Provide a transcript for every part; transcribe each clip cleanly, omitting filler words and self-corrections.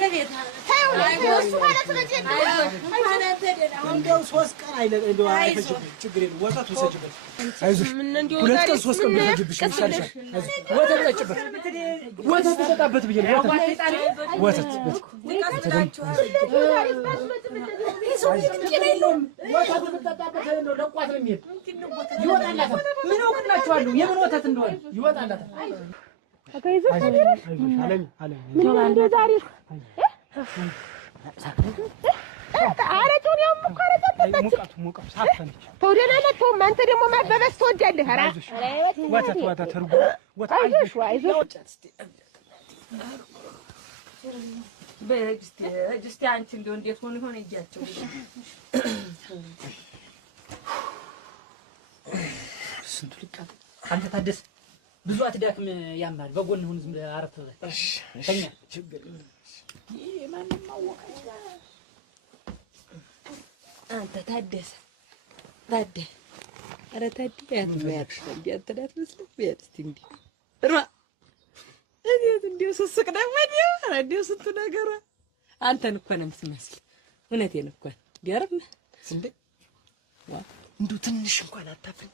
ለቤት እሱ ማለት ነው እንደው 3 ቀን አይደል እንደው አይፈጅም ችግር የለም ወተት ወሰጅበት አይዞሽ ሁለት ቀን 3 ቀን ቢፈጅብሽ ይሻልሻል ወተት ጠጭበት ወተት ተጠጣበት ብዬ ወተት ይወጣላታል ምን አውቅላችኋለሁ የምን ወተት እንደሆነ ይወጣላታል አከይዞ ታዲያለሽ አለም እንዴ ዛሬ አረቱን ያው ሙቀቱ ሳፈነች ተወደናለች አንተ ደግሞ ማበበስ ተወዳለህ ኧረ ወተት እርጎ ወተት አይዞሽ በጅስቲ አንቺ እንደው እንዴት ሆነ እያቸው ስንቱ ልቃት አንተ ታደስ ብዙ አትዳክም ያማል በጎን ሁን ዝም አረፍ እሺ ተኛ ችግር የማንም ማወቀኝ አንተ ታደሰ አረ ታዲያት ያት እንዲያተዳት መስል ቢያስቲ እንዲ ራ እኔት እንዲው ስስቅ ደግሞ እንዲው ስንቱ ነገር አንተን እኮ ነው የምትመስል እውነቴን እኮ ዲያርም እንዴ ዋ እንዱ ትንሽ እንኳን አታፍኝ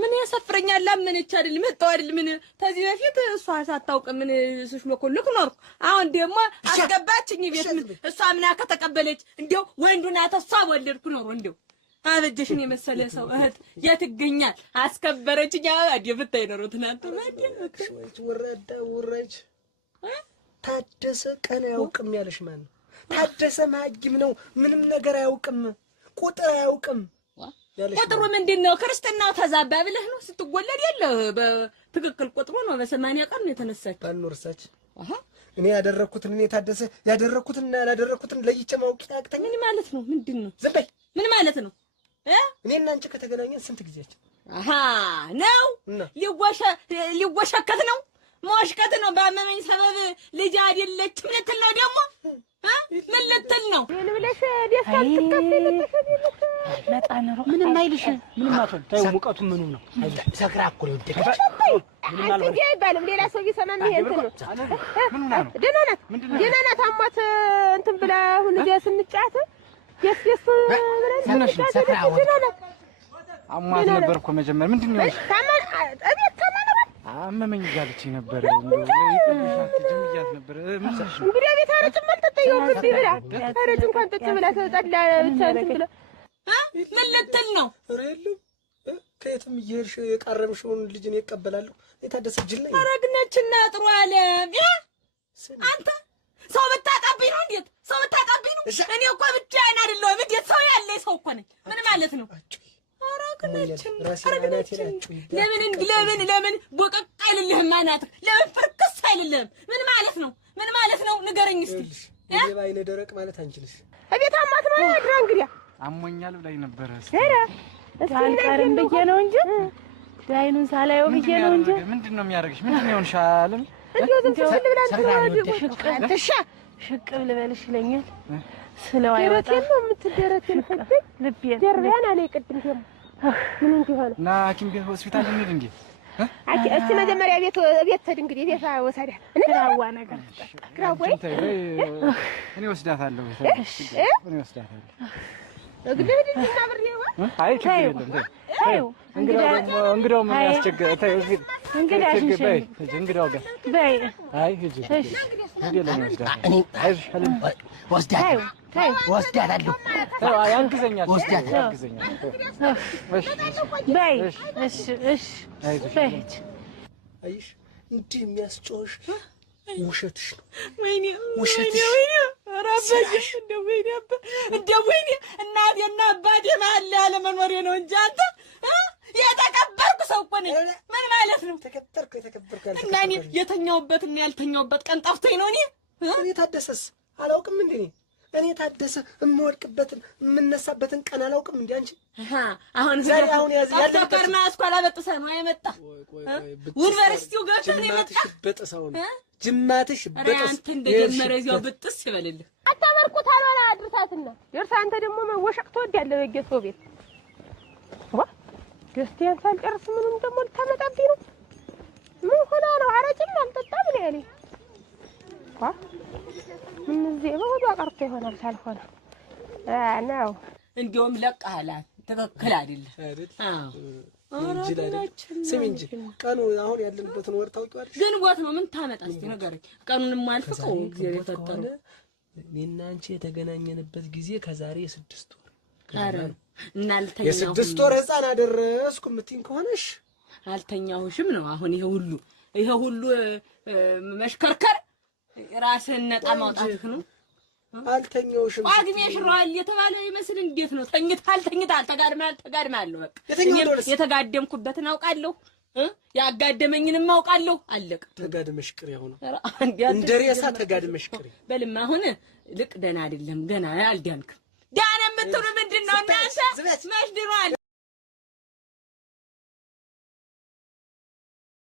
ምን ያሰፍረኛል አመነች አይደል መጣው አይደል ምን ተዚህ በፊት እሷ ሳታውቅ ምን ስሽመኮልክ ኖርኩ አሁን ደግሞ አስገባችኝ ቤት ምን እሷ ምና ከተቀበለች እንደው ወንዱና ተሷ ወለድኩ ኖር እንደው አበጀሽን የመሰለ ሰው እህት የትገኛል አስከበረችኝ አዲየ ብታይ ኖር ትናንት ወረች ታደሰ ቀን ያውቅም ያለሽ ማን ነው ታደሰ ማግም ነው ምንም ነገር አያውቅም ቁጥር አያውቅም ቁጥሩ ምንድነው ክርስትናው ተዛባ ብለህ ነው ስትወለድ የለ በትክክል ቁጥሩ ነው በ80 ቀን ነው የተነሳች ባንወርሳች እኔ ያደረኩትን እኔ ታደሰ ያደረኩትና ያላደረኩትን ለይቼ ማውቅ ያቅተኝ ምን ማለት ነው ምንድነው ዝም በይ ምን ማለት ነው እኔና አንቺ ከተገናኘን ስንት ጊዜያችን ነው ሊወሸከት ነው ሞሽከት ነው ባመመኝ ሰበብ ልጅ አይደለችም ልትል ነው ደግሞ ምን ልትል ነው ምን ብለሽ ደስታን ትከፈለሽ መጣነሩ ምንም አይልሽ ምንም አትሆን ታዩ ሙቀቱ ምኑ ነው ሰክራ እኮ ነው ደከች ምንም አልበል ይባልም ሌላ ሰው ይሰማም ይሄ እንትን ነው ምኑ ነው ደህና ናት አሟት እንትን ብላ ሁሉ ደስ እንጫት ደስ ብለን ሰክራ አሟት ነበር እኮ መጀመር ምንድነው ታማን እቤት ታማን አመመኝ ጋልቺ ነበር ይፈልሻት ጅምያት ነበር ምንሽ እንግዲህ ቤት አረጭም አልተጠየው እንዴ ብላ አረጭ እንኳን ተጠ ብላ ተጣላ ብቻ እንትን ብላ ምን ልትል ነው ረለም ከየትም ይሄርሽ የቃረምሽውን ልጅን ይቀበላልው የታደሰ ጅል ነኝ አረግነችና ጥሩ አለም አንተ ሰው ብታጣብኝ ነው እንዴት ሰው ብታጣብኝ ነው እኔ እኮ ብቻዬን አይደለም እንዴት ሰው ያለ ሰው እኮ ነኝ ምን ማለት ነው አረግነችን ለምን ቦቀቅ አይልልህም ማናት ለምን ፍርክስ አይልልህም ምን ማለት ነው ንገረኝ እስቲ የባይነ ደረቅ ማለት አንችልሽ እቤት አማት ነው ያድራ እንግዲያ አሞኛል ብላይ ነበር ኧረ ታንቀርም ብዬ ነው እንጂ ዳይኑን ሳላየው ብዬ ነው እንጂ ምንድነው የሚያደርግሽ ምንድነው ይሆንሻልም እንደው ዝም ብለህ ሽቅብ ልበልሽ ይለኛል ስለው አይወጣ ነው የምትደረከኝ ልቤ ደርቢያን አለ ይቀድም ደግሞ ምን እንዲሆነ ና ሐኪም ቤት ሆስፒታል እንሂድ እንዴ እስቲ መጀመሪያ ቤት ተድ እንግዲህ ቤት ወሰዳ እንግራዋ ነገር ግራዋይ እኔ ወስዳታለሁ እኔ ወስዳታለሁ እንግዲህ እንዴና ብርየው አይ ታዩ እንግዲያው ምን ያስቸገረ ታዩ እንግዲያው ጋር በይ አይ ሂጂ ሂጂ ለምን እኔ ወስዳታለሁ ወስዳታለሁ ያንግዘኛል ያንግዘኛል በይ እሺ በይ አይሽ እንዴ የሚያስጮሽ ውሸትሽ ነው ወይኔ አራባሽ እንደው ወይኔ እናቴና አባቴ ማለ ያለ መኖሬ ነው እንጂ አንተ የተከበርኩ ሰው እኮ ነኝ ምን ማለት ነው የተከበርኩ እና እኔ የተኛውበትና ያልተኛውበት ቀን ጠፍቶኝ ነው እኔ ታደሰስ አላውቅም እንዴ እኔ ታደሰ እምወድቅበትን እምነሳበትን ቀን አላውቅም እንዴ አንቺ አሁን ያዝ ያለ ከርማ አስኳላ በጥሰ ነው አይመጣ ዩኒቨርሲቲው ገብተህ ነው የመጣ በጥሰው ነው ጅማትሽ በጥስ አንተ እንደጀመረ እዚያው በጥስ ይበልልህ አታመርቁት አልዋላ አድርሳት ደርሳትና ደርሳ አንተ ደግሞ መወሸቅ ትወዳለህ በጌታው ቤት ዋ ደስቲያን ሳልጨርስ ምንም ደግሞ ልታመጣብኝ ነው ምን ሆና ነው አረጭም አልጠጣም ነው ያለኝ ዋ ምን እዚህ በሆዷ ቀርቶ ይሆናል ሳልሆነ ነው እንደውም ለቃላት ትክክል አይደለም አዎ ስሚ እንጂ ቀኑ አሁን ያለንበትን ወር ታውቂዋለሽ ግን ወጥ ነው ምን ታመጣ እስቲ ንገረኝ ቀኑንም አልፈቀው እግዚአብሔር የፈጠረው እኔና አንቺ የተገናኘንበት ጊዜ ከዛሬ 6 ወር አረ እና አልተኛው የ6 ወር ህፃን አደረስኩ ምትኝ ከሆነሽ አልተኛውሽም ነው አሁን ይሄ ሁሉ መሽከርከር ራስን ነጣ ማውጣትህ ነው አልተኛውሽም አግሜሽ ሯል የተባለ ይመስል እንዴት ነው ተኝታል ተጋድማል በቃ የተጋደምኩበትን አውቃለሁ ያጋደመኝንም አውቃለሁ አለቀ ተጋድመሽ ቅሪ አሁን እንደሪያሳ ተጋድመሽ ቅሪ በልማ አሁን ልቅ ደና አይደለም ገና አልዳንክም ዳና የምትሉ ምንድነው እናንተ መሽ ድሯል